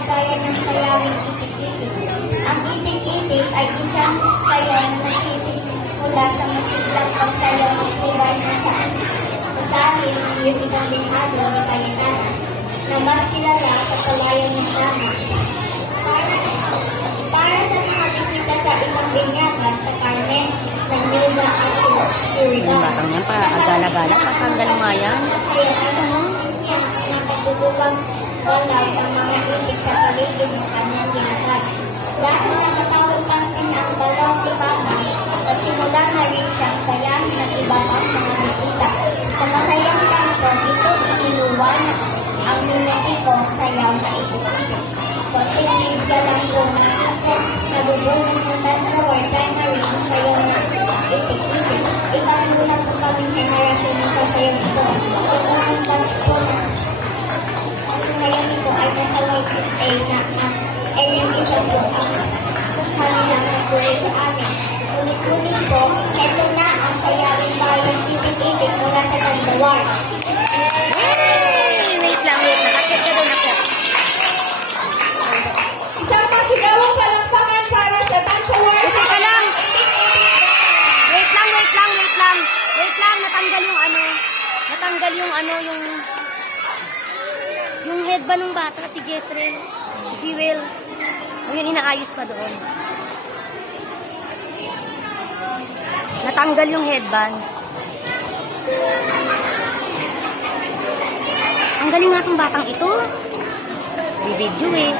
Bisaya ng sayawing itik-itik. Ang itik-itik ay isang sayaw na nagsisimula sa masiglang pagsayaw ng sibay na sa sahil ng musikang binado ni Kalinana na mas kilala sa palayan ng tama. Para sa mga bisita sa isang binyagan sa Carmen ng Nueva at Yung Surigao. batang yan, pa agala-gala, patanggal nga yan. Kaya ano niya na pagdudubang galaw ang mga itik sa paligid ng kanyang ginagad. Dahil nakatawag pansin ang dalawang ibaba at simula na rin siyang kayahin ng iba pang mga bisita. Sa masayang kanto, ito iniluwan ang mimetikong sayaw na itik-itik. Konting galang ko na ako, nabubulong ng Tanrawar Primary ang sayaw na itik-itik. Ipanulat po kaming henerasyon ng sasayaw ito. At unang batch po na ngayon ito ay nasa latest age na ang isa po ang kanilang nagulay sa amin. Ulit-ulit po, ito na ang sayawing bayan itik-itik mula sa Tanrawar. Hey! Wait lang. Nakakit ka doon, nakakit. Isang masigawang palakpakan para sa Tanrawar. Kasi ka lang. Wait lang. Wait lang, natanggal yung ano. Natanggal yung ano, yung head ba nung bata, si Jezreel. Si Jewel. O yun, inaayos pa doon. Natanggal yung headband. Ang galing nga itong batang ito. May video eh.